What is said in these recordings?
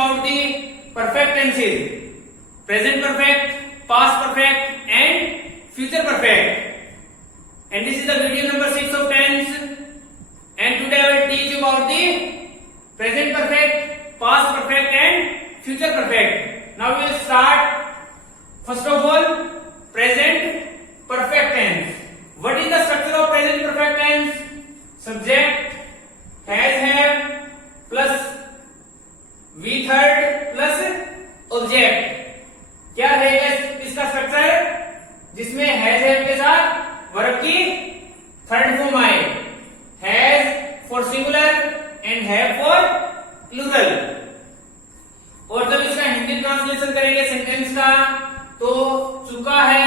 about the perfect tenses, present perfect, past perfect and future perfect. And this is the video number 6 of tense. And today I will teach you about the present perfect, past perfect and future perfect. Now we will start. First of all, present perfect tense. What is the structure of present perfect tense? Subject, has, have plus V third plus object. क्या रहेगा इसका structure? जिसमें has have के साथ verb की third form आए. Has for singular and have for plural. और जब इसका हिंदी ट्रांसलेशन करेंगे सेंटेंस का तो चुका है,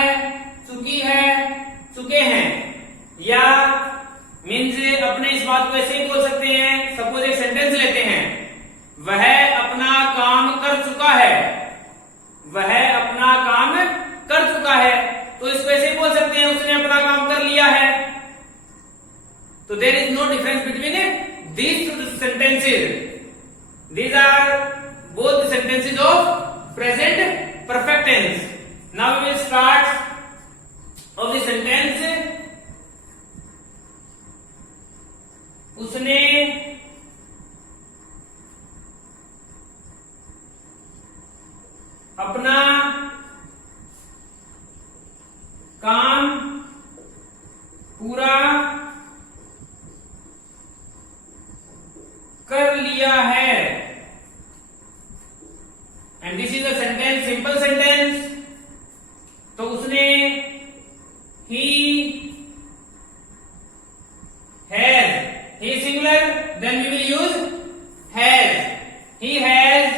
चुकी है, चुके हैं, या मीन्स अपने इस बात को ऐसे ही बोल सकते हैं. सपोज एक सेंटेंस लेते हैं, वह अपना काम कर चुका है. वह अपना काम कर चुका है, तो इसको ऐसे ही बोल सकते हैं उसने अपना काम कर लिया है. तो there is no difference between these two sentences. These are both sentences of present perfect tense. Now we will start of the sentence. उसने अपना काम पूरा कर लिया है. And this is a sentence, simple sentence. तो उसने he has, he singular, then we will use has. He has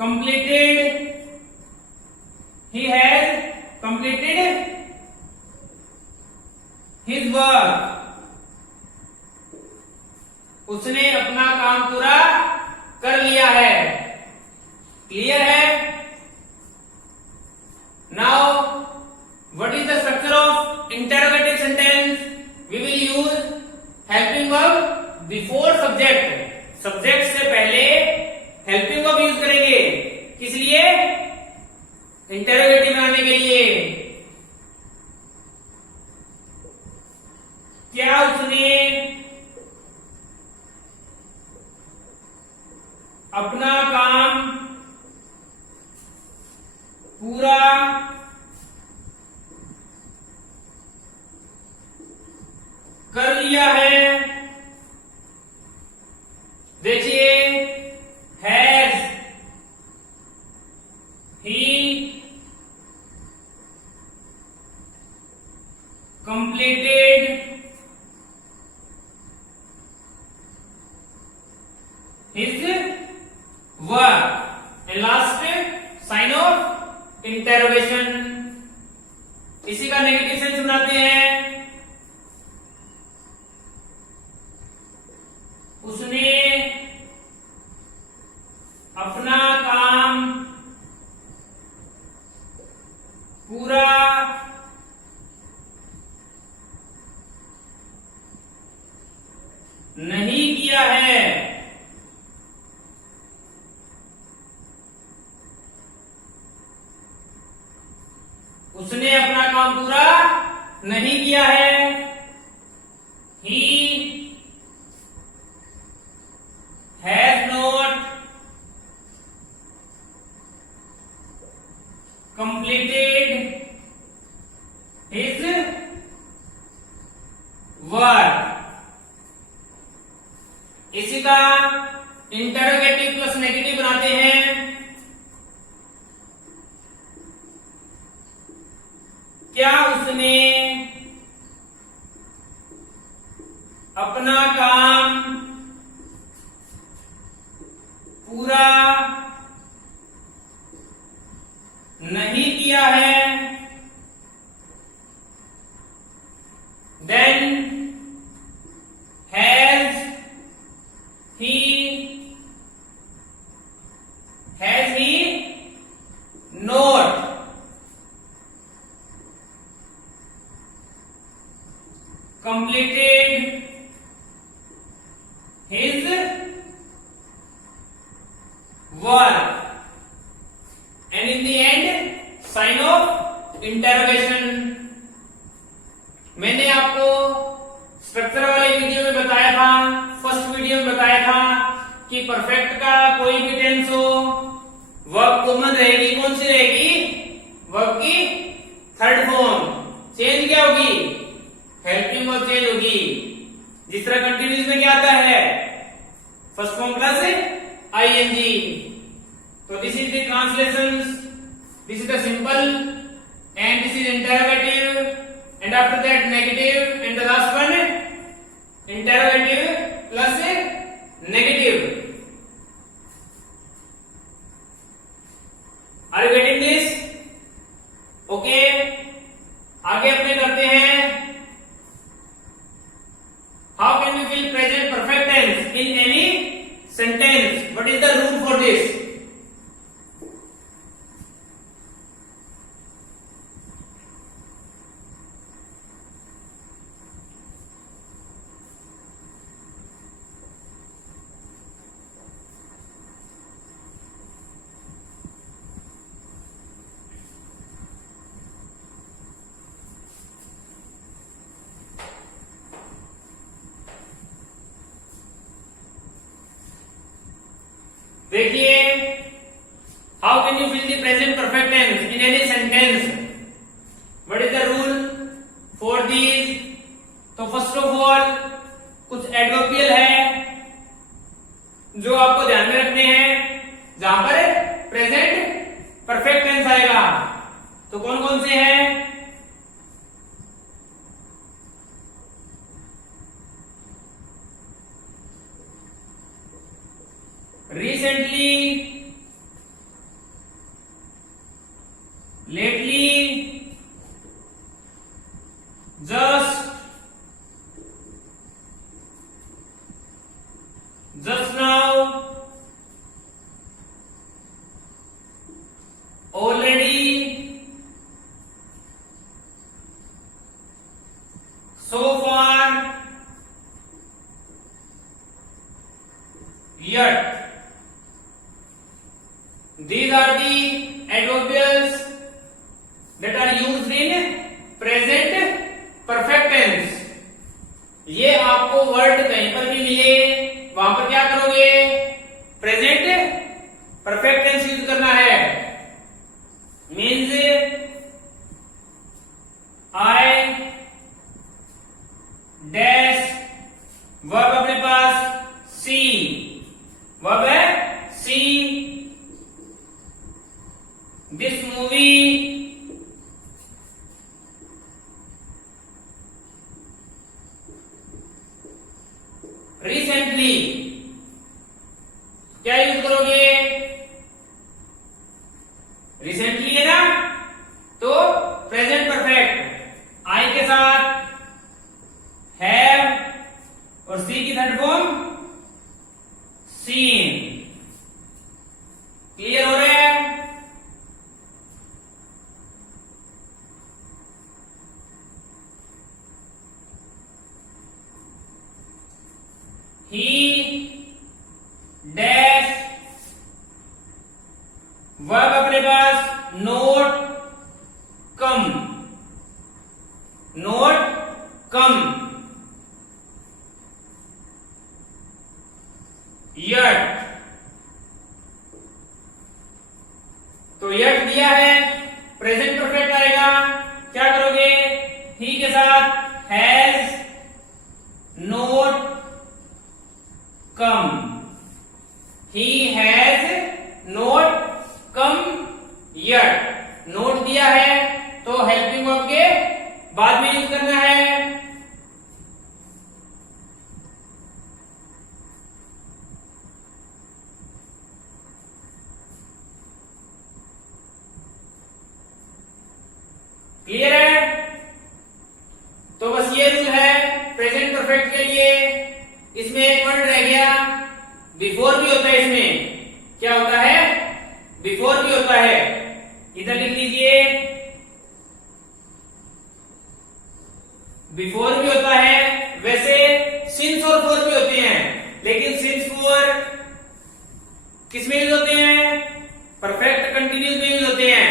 completed, he has completed his work. उसने अपना काम पूरा कर लिया है. क्लियर है? Now what is the structure of interrogative sentence? We will use helping verb before subject. Subject से पहले helping verb यूज करेंगे. किस लिए? इंटेरोगेटिव में आने के लिए. क्या उसने अपना काम पूरा कर लिया है? देखिए, has, he completed his work. And last sign of interrogation. इसी का नेगेटिव सेंस बनाते हैं. उसने अपना काम पूरा नहीं किया है. उसने अपना काम पूरा नहीं किया है. ही has not completed his work. इसी का इंटरोगेटिव प्लस नेगेटिव बनाते हैं. क्या उसने अपना काम पूरा नहीं किया है? Then has he not completed his work, and in the end sign of interrogation. मैंने आपको स्ट्रक्चर वाले वीडियो में बताया था, फर्स्ट वीडियो में बताया था कि परफेक्ट का कोई भी टेंस हो, वर्ब कॉमन रहेगी, कौन सी रहेगी, वर्ब की थर्ड फॉर्म। चेंज क्या होगी, हेल्पिंग वर्ब चेंज होगी। जिस तरह कंटिन्यूस में क्या आता है, फर्स्ट फॉर्म प्लस आईएनजी। तो this is the translation, this is the simple, and this is interrogative, and after that negative, and the last one interrogative plus negative. Are you getting this? Okay, आगे अपने करते हैं, how can we fill present perfect tense in any sentence? What is the rule for this? देखिए, how can you fill the present perfect tense in any sentence? What is the rule for this? तो first of all कुछ adverbial है जो आपको ध्यान में रखने हैं, जहां पर प्रेजेंट परफेक्ट टेंस आएगा। तो कौन कौन से हैं? recently, lately, just now, already, so far, yet. These are the adverbials that are used in present perfect tense. ये आपको वर्ड कहीं पर भी मिले, वहां पर क्या करोगे, प्रेजेंट परफेक्ट टेंस यूज करना है। मीन्स आई डैश, वर्ब अपने पास सी, वर्ब है सी, this movie, recently, क्या यूज करोगे, रिसेंटली है ना, तो प्रेजेंट परफेक्ट आई के साथ हैव और सी की थर्ड फॉर्म सीन। क्लियर हो रहा है? He dash, वर्ब अपने पास नोट कम, नोट कम, यट, तो यट दिया है, प्रेजेंट परफेक्ट आएगा, क्या करोगे, ही के साथ has note come, he has not come yet. Note दिया है तो हेल्पिंग वर्ब के बाद में यूज करना है। क्लियर है? तो बस ये रूल है प्रेजेंट परफेक्ट के लिए। इसमें एक वर्ड रह गया, बिफोर भी होता है। इसमें क्या होता है, बिफोर भी होता है। इधर लिख लीजिए, बिफोर भी होता है। वैसे सिंस और फॉर भी होते हैं, लेकिन किस में यूज होते हैं? परफेक्ट कंटिन्यूस में यूज होते हैं।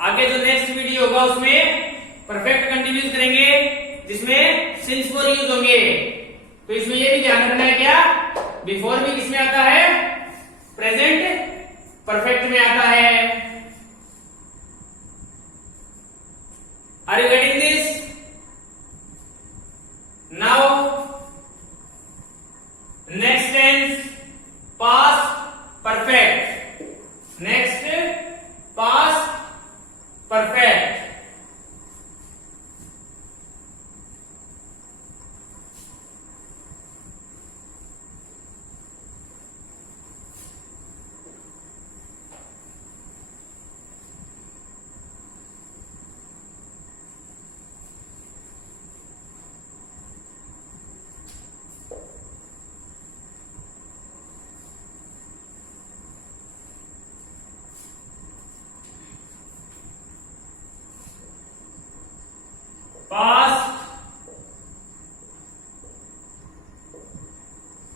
आगे जो नेक्स्ट वीडियो होगा उसमें परफेक्ट कंटिन्यूस करेंगे जिसमें सिंस फोर यूज होंगे। तो इसमें ये भी ध्यान रखना है क्या, बिफोर भी किसमें आता है? प्रेजेंट परफेक्ट में आता है। Are you getting this? Now next tense past perfect. Next past perfect. Past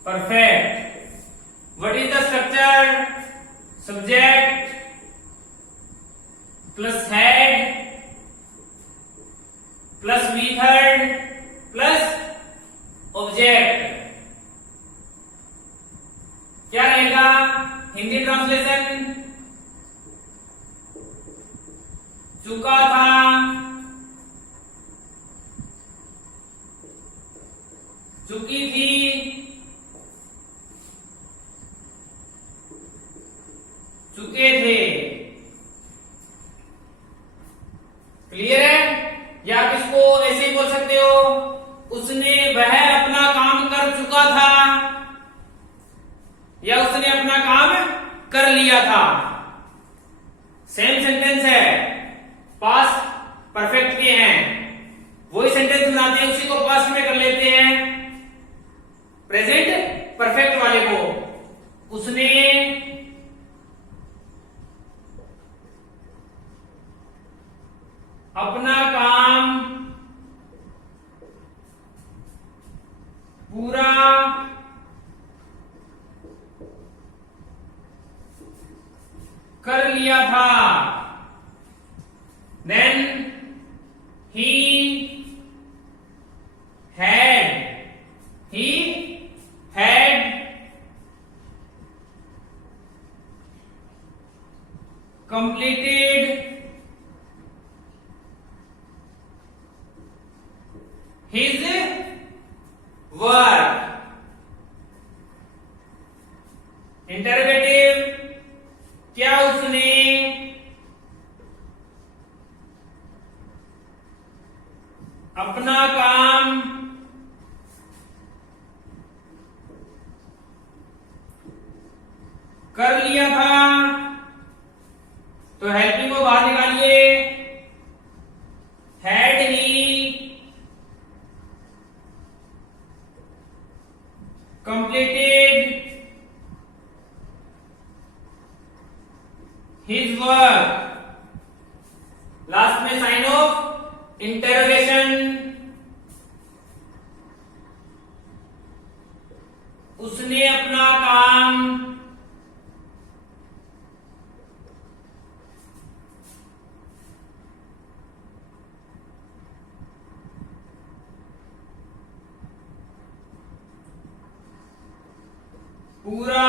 perfect. What is the structure? Subject plus head plus V3rd plus object. क्या रहेगा हिंदी ट्रांसलेशन? चुका था, चुकी थी, चुके थे। क्लियर है? या आप इसको ऐसे ही बोल सकते हो, उसने वह अपना काम कर चुका था या उसने अपना काम कर लिया था। सेम सेंटेंस है, पास्ट परफेक्ट के हैं, वही सेंटेंस बनाते हैं, उसी को पास्ट में कर लेते हैं प्रेजेंट परफेक्ट वाले को। उसने अपना काम पूरा कर लिया था। Then he had completed his work. Interrogative, क्या उसने अपना काम कर लिया था? तो हेल्पिंग को बाहर निकालिए। Had he completed his work. Last में साइन ऑफ इंटरोगेशन। उसने अपना काम पूरा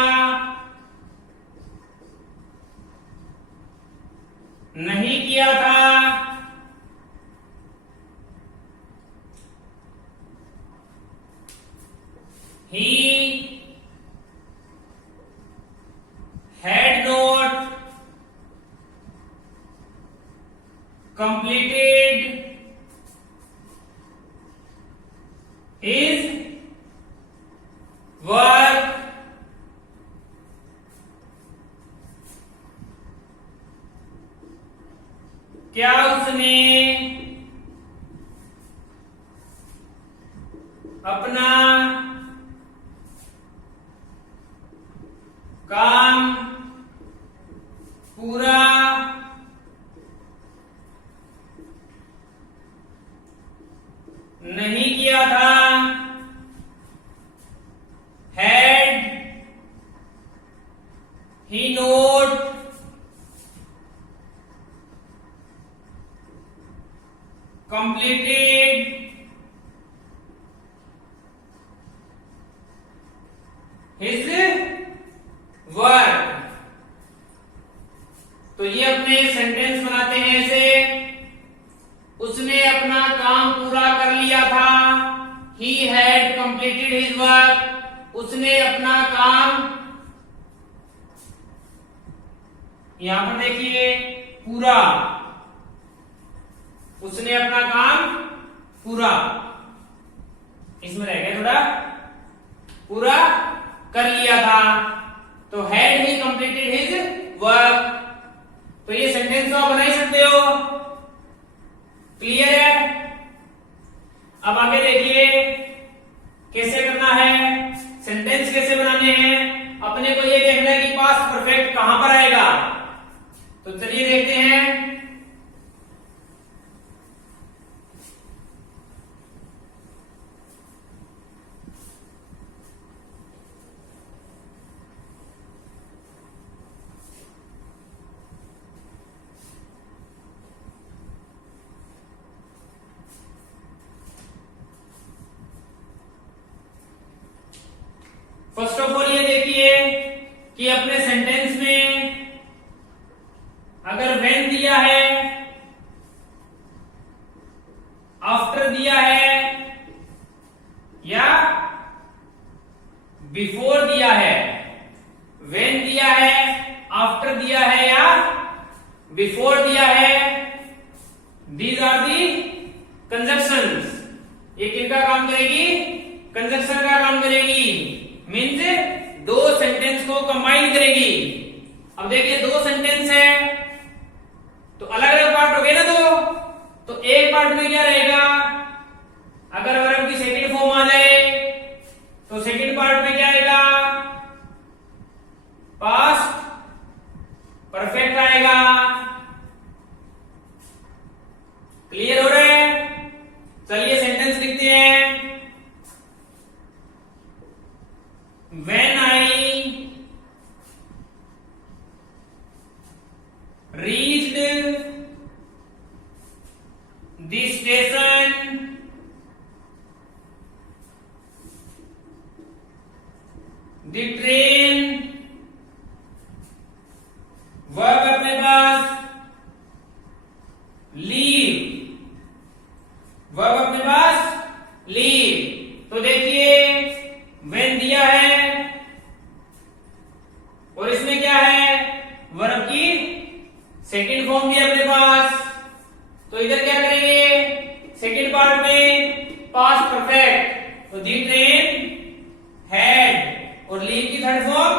नहीं किया था। He had not completed his work क्या उसने अपना काम पूरा नहीं किया था? Had his work। तो ये अपने सेंटेंस बनाते हैं ऐसे, उसने अपना काम पूरा कर लिया था, he had completed his work। उसने अपना काम, यहां पर देखिए पूरा, उसने अपना काम पूरा, इसमें रह गया थोड़ा, पूरा कर लिया था, तो had he completed his work. तो ये सेंटेंस तो आप बना ही सकते हो, क्लियर है। अब आगे देखिए कैसे करना है, सेंटेंस कैसे बनाने हैं। अपने को ये देखना है कि पास्ट परफेक्ट कहां पर आएगा, तो चलिए देखते हैं। फर्स्ट ऑफ ऑल ये देखिए कि अपने सेंटेंस में अगर व्हेन दिया है, आफ्टर दिया है या बिफोर दिया है, व्हेन दिया है, आफ्टर दिया है या बिफोर दिया है, दीज आर दी कंजक्शंस। ये किनका काम करेगी, कंजक्शन का काम करेगी, मीन्स दो सेंटेंस को कंबाइन करेगी। अब देखिए दो सेंटेंस है तो अलग अलग पार्ट हो गए ना, तो एक पार्ट में क्या रहेगा, अगर वर्ब की सेकंड फॉर्म आ जाए तो सेकंड पार्ट में क्या आएगा, पास्ट परफेक्ट आएगा। क्लियर हो रहा है। चलिए सेंटेंस लिखते हैं। When I reached the station, the train, verb अपने पास, leave, वर्ब अपने पास leave। तो देखिए when दिया है और इसमें क्या है, वर्ब की सेकंड फॉर्म भी अपने पास, तो इधर क्या करेंगे, सेकंड पार्ट में पास्ट परफेक्ट, तो दी ट्रेन हैड, और लीव की थर्ड फॉर्म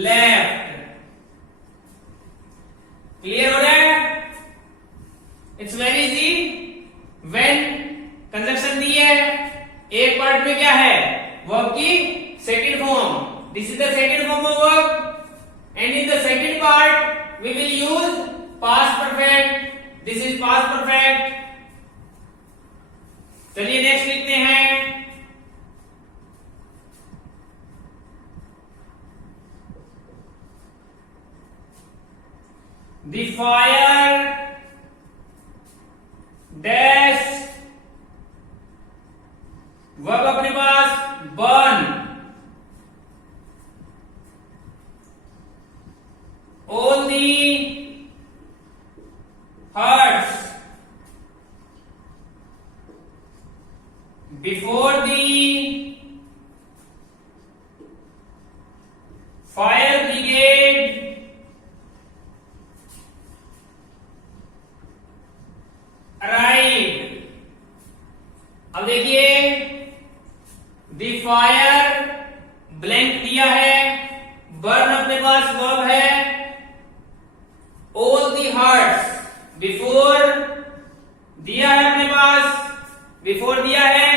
लेफ्ट। क्लियर हो रहा है। It's very easy. When conjunction दी है, एक पार्ट में क्या है, वर्ब की second form, this is the second form of verb, and in the second part we will use past perfect, this is past perfect। चलिए नेक्स्ट लिखते हैं। The fire dash, वर्ब अपने पास burn, all the hearts before the fire brigade arrived। अब देखिए the fire blank दिया है, burn अपने पास verb है, all the hearts before दिया है अपने पास, before दिया है,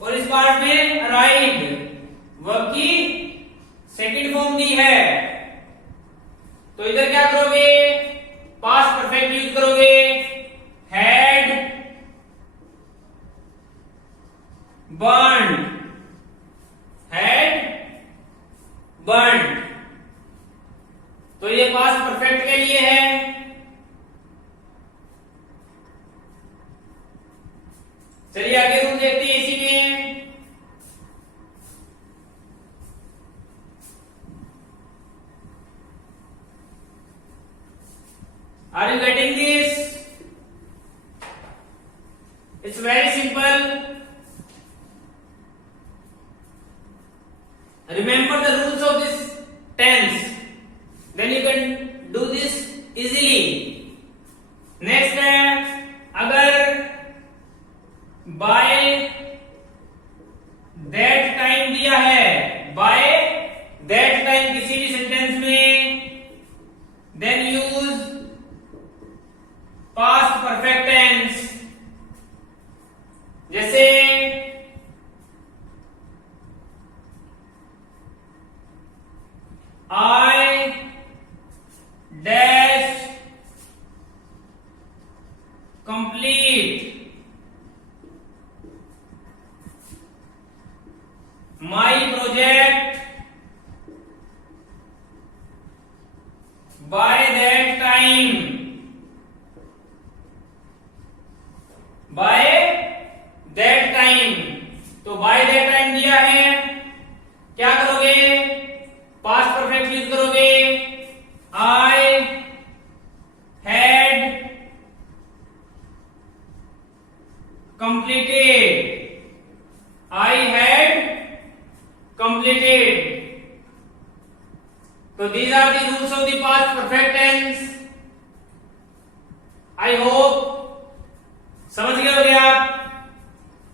और इस पार्ट में arrived वर्ब की सेकंड फॉर्म दी है, तो इधर क्या करोगे, पास्ट परफेक्ट यूज करोगे, had burned, had burned। तो ये पास्ट परफेक्ट के लिए है। चलिए आगे रूल देखते हैं इसी में। remember the rules of this tense, then you can do this easily. Next है, अगर by that time दिया है, by that time किसी भी सेंटेंस में, then use past perfect tense. जैसे I dash complete my project by that time. By that time, तो by that time दिया है, क्या करोगे? पास्ट परफेक्ट यूज करोगे. I had completed. I had completed. So these are the rules of the past perfect tense. I hope समझ गए होंगे आप.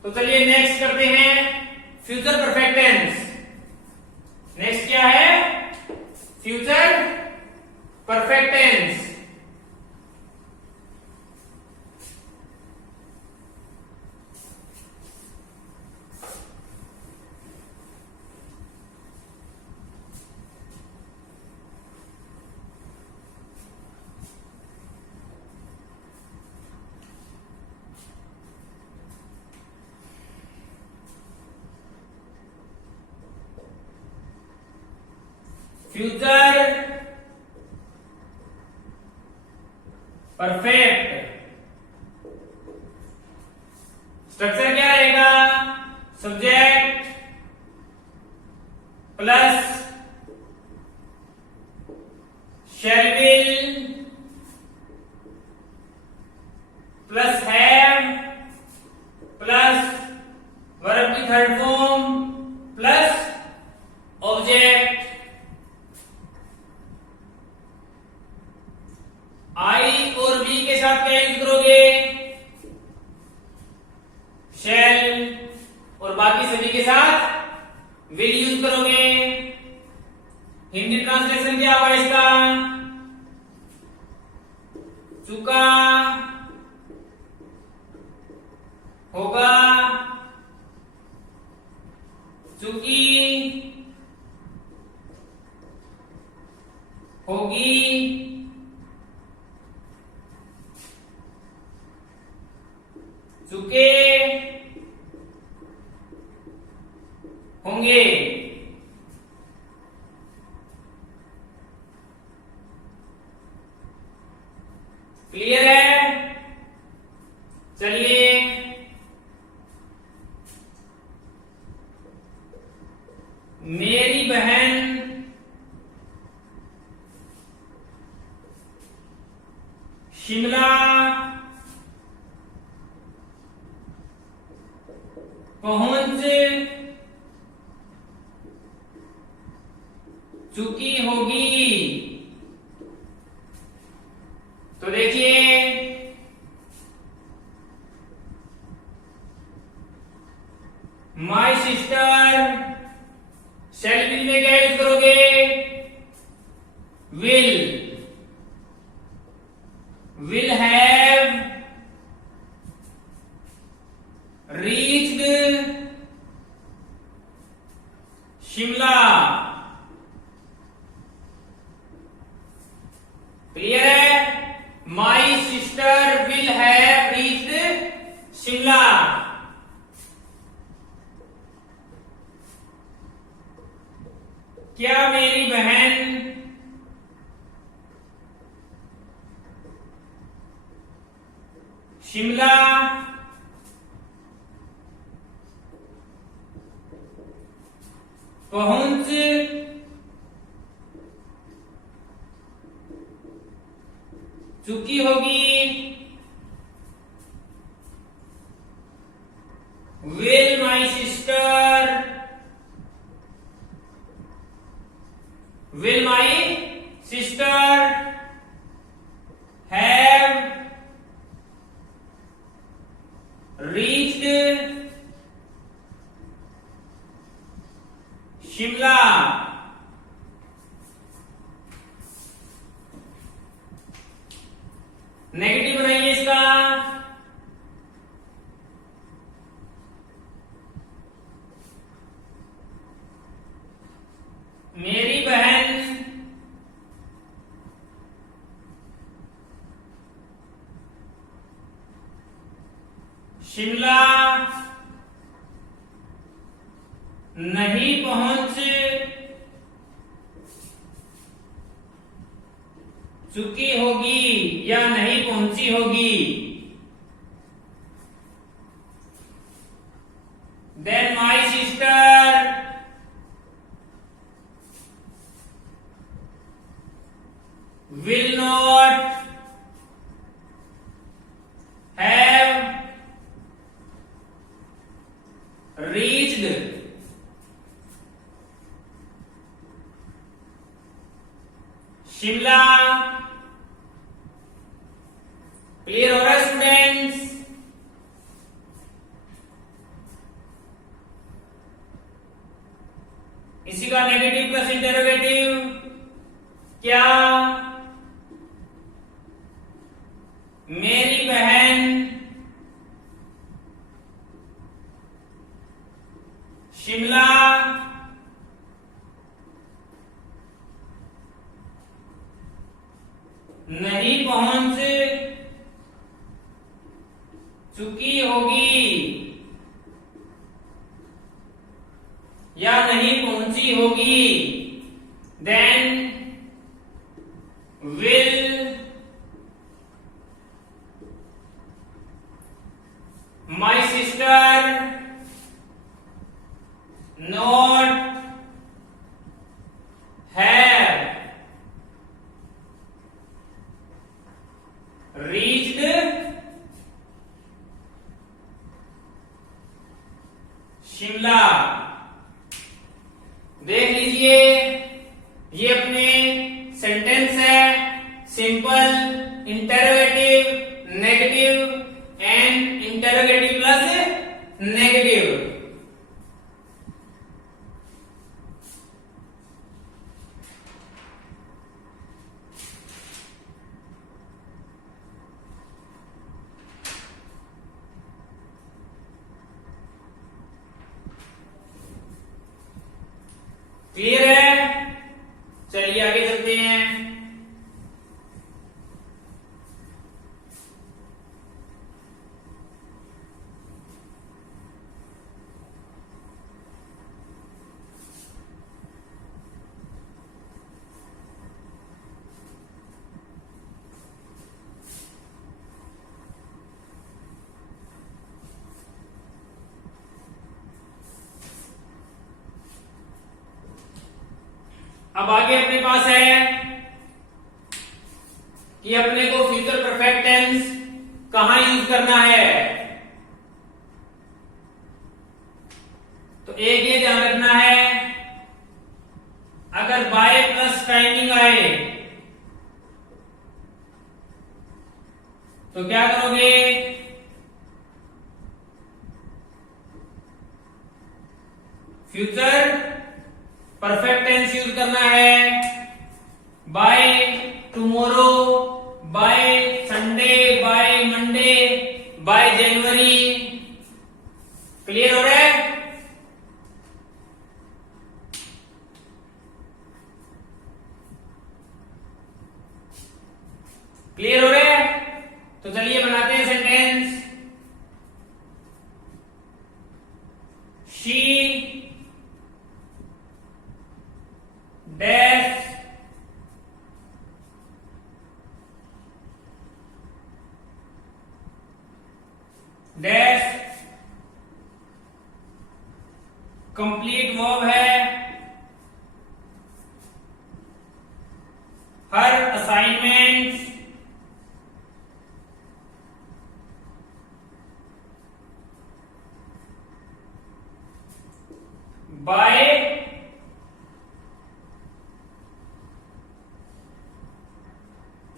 तो चलिए नेक्स्ट करते हैं फ्यूचर परफेक्ट टेंस. नेक्स्ट क्या है? Future perfect tense. Future perfect structure क्या रहेगा? Subject plus shall will plus have plus verb की third form plus object. I और वी के साथ क्या यूज करोगे? शैल. और बाकी सभी के साथ विल यूज करोगे. हिंदी ट्रांसलेशन क्या होगा इसका? चुका होगा, चुकी होगी, चुके होंगे. क्लियर है? चलिए मेरी बहन शिमला पहुंच चुकी होगी. तो देखिए माई सिस्टर शैल विल में क्या यूज करोगे? Will have reached Shimla. Clear है? My sister will have reached Shimla. क्या मेरी बहन शिमला पहुंच चुकी होगी? Will my sister Shimla. Negative बनाइए इसका। मेरी बहन शिमला नहीं पहुंच चुकी होगी या नहीं पहुंची होगी। Then my sister will not have reached Shimla. Clear हो रहा है स्टूडेंट्स? इसी का नेगेटिव प्लस इंटरोगेटिव क्या? मेरी बहन शिमला नहीं पहुंच चुकी होगी या नहीं पहुंची होगी। Then will my sister not have reached Shimla. देख लीजिए, ये अपने सेंटेंस है। Simple, interrogative, negative and interrogative plus negative. Clear है? चलिए आगे चलते हैं। अब आगे अपने पास है कि अपने को फ्यूचर परफेक्ट टेंस कहां यूज करना है। तो एक ये ध्यान रखना है, अगर बाय प्लस टाइमिंग आए तो क्या करोगे? फ्यूचर परफेक्ट टेंस यूज करना है। By tomorrow, by Sunday, by Monday, by January. Clear हो रहा है? क्लियर हो रहा है? तो चलिए बनाते हैं sentence. She dash dash complete verb है। Her assignment by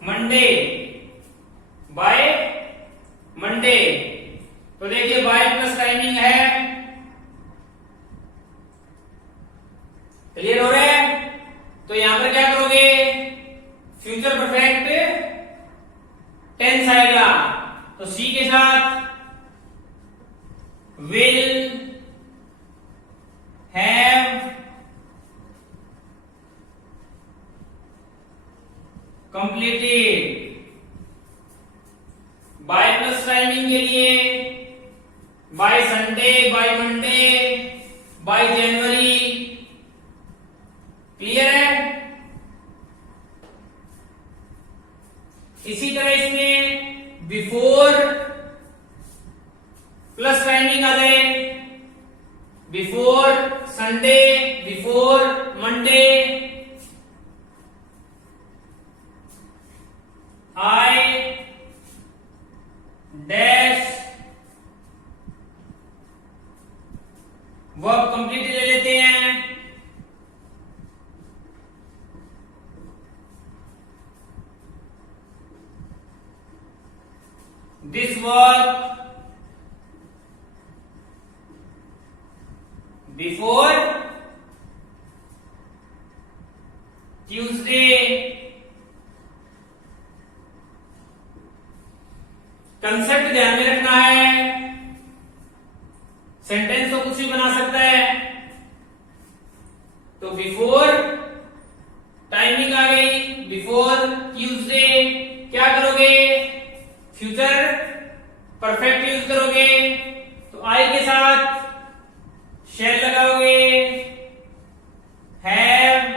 Monday, by Monday. तो देखिए बाय प्लस टाइमिंग है, क्लियर हो रहा है? तो यहां पर क्या करोगे, फ्यूचर परफेक्ट टेंस आएगा, तो सी के साथ will have completed. By plus timing के लिए by Sunday, by Monday, by January. Clear है? इसी तरह इसमें बिफोर प्लस टाइमिंग आ जाए, before Sunday, before Monday, I dash verb complete ले लेते हैं, this work before Tuesday. Concept ध्यान में रखना है, सेंटेंस तो कुछ भी बना सकता है। तो बिफोर टाइमिंग आ गई, बिफोर ट्यूसडे, क्या करोगे, फ्यूचर परफेक्ट यूज करोगे, तो आई के साथ शेल लगाओगे, हैव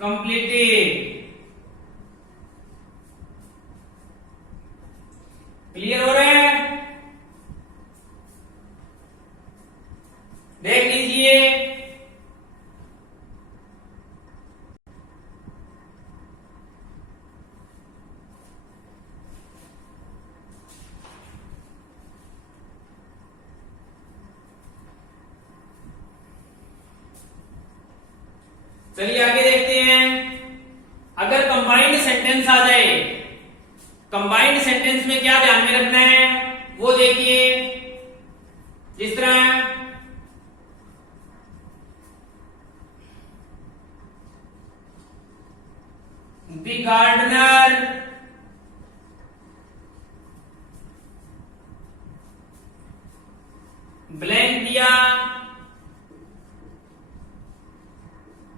कंप्लीटेड। क्लियर हो रहा है? देख लीजिए, चलिए आगे देखते हैं। अगर कंबाइंड सेंटेंस आ जाए, कंबाइंड सेंटेंस में क्या ध्यान में रखना है वो देखिए। जिस तरह द गार्डनर ब्लैंक दिया,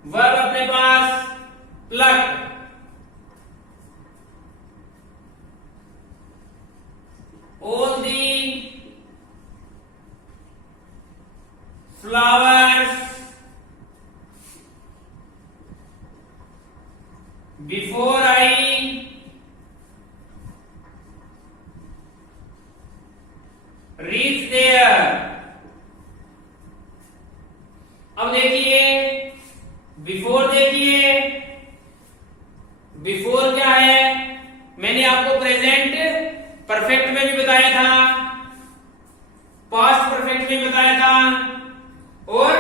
वर्ब अपने पास plug, all the flowers before I reach there। अब देखिए बिफोर, देखिए बिफोर क्या है, मैंने आपको प्रेजेंट परफेक्ट में भी बताया था, पास्ट परफेक्ट में बताया था, और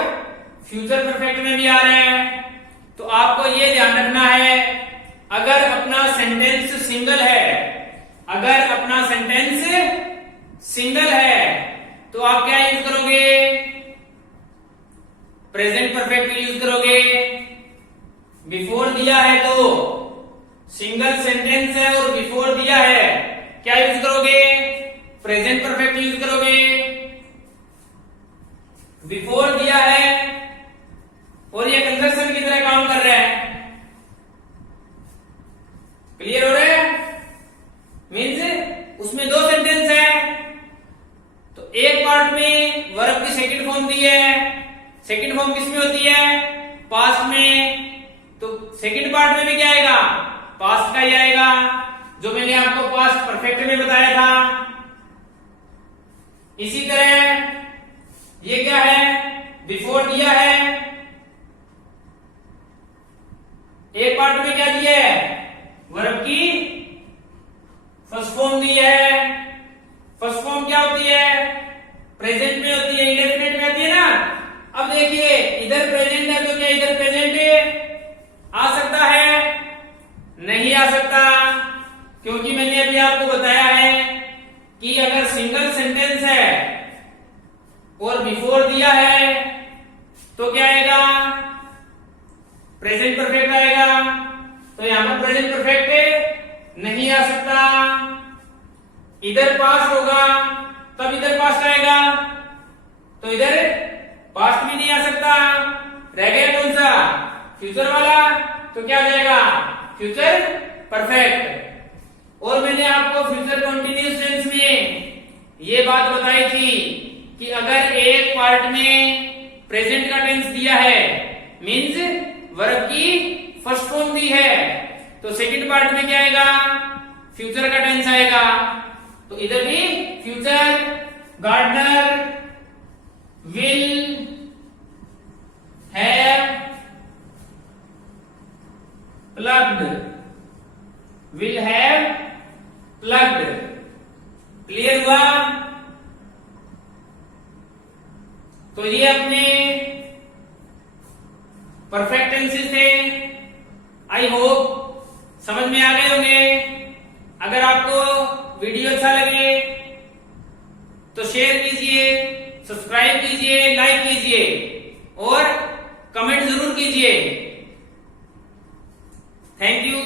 फ्यूचर परफेक्ट में भी आ रहा है। तो आपको यह ध्यान रखना है, अगर अपना सेंटेंस सिंगल है, अगर अपना सेंटेंस सिंगल है तो आप क्या यूज करोगे, प्रेजेंट परफेक्ट यूज करोगे। बिफोर दिया है तो सिंगल सेंटेंस है और बिफोर दिया है, क्या यूज करोगे, प्रेजेंट परफेक्ट यूज करोगे। बिफोर दिया है और ये कंजक्शन की तरह काम कर रहा है। क्लियर हो रहा है? मीन्स उसमें दो सेंटेंस है, तो एक पार्ट में वर्ब की सेकंड फॉर्म दी है, सेकंड फॉर्म किसमें होती है, पास्ट में, तो सेकंड पार्ट में भी क्या आएगा, पास्ट का ही आएगा, जो मैंने आपको पास्ट परफेक्ट में बताया था। इसी तरह ये क्या है, बिफोर दिया है, एक पार्ट में क्या दिया है, वर्ब की फर्स्ट फॉर्म दी है। फर्स्ट फॉर्म क्या होती है, प्रेजेंट में होती है, इंडेफिनिट में होती है ना। अब देखिए इधर प्रेजेंट है तो क्या इधर प्रेजेंट आ सकता है, नहीं आ सकता, क्योंकि मैंने अभी आपको बताया है कि अगर सिंगल सेंटेंस है और बिफोर दिया है तो क्या आएगा, प्रेजेंट परफेक्ट आएगा। तो यहां पर प्रेजेंट परफेक्ट नहीं आ सकता, इधर पास्ट होगा तब इधर पास्ट आएगा, तो इधर पास्ट भी नहीं आ सकता। रह गया कौन सा, फ्यूचर वाला, तो क्या आ जाएगा, फ्यूचर परफेक्ट। और मैंने आपको फ्यूचर कंटिन्यूअस टेंस में ये बात बताई थी कि अगर एक पार्ट में प्रेजेंट का टेंस दिया है, मीन्स वर्ब की फर्स्ट फॉर्म दी है, तो सेकंड पार्ट में क्या आएगा, फ्यूचर का टेंस आएगा। तो इधर भी future, gardener will have plugged, will have plugged. Clear हुआ? तो ये अपने परफेक्ट टेंसेस थे। आई होप समझ में आ गए होंगे। अगर आपको वीडियो अच्छा लगे तो शेयर कीजिए, सब्सक्राइब कीजिए, लाइक कीजिए और कमेंट जरूर कीजिए। Thank you.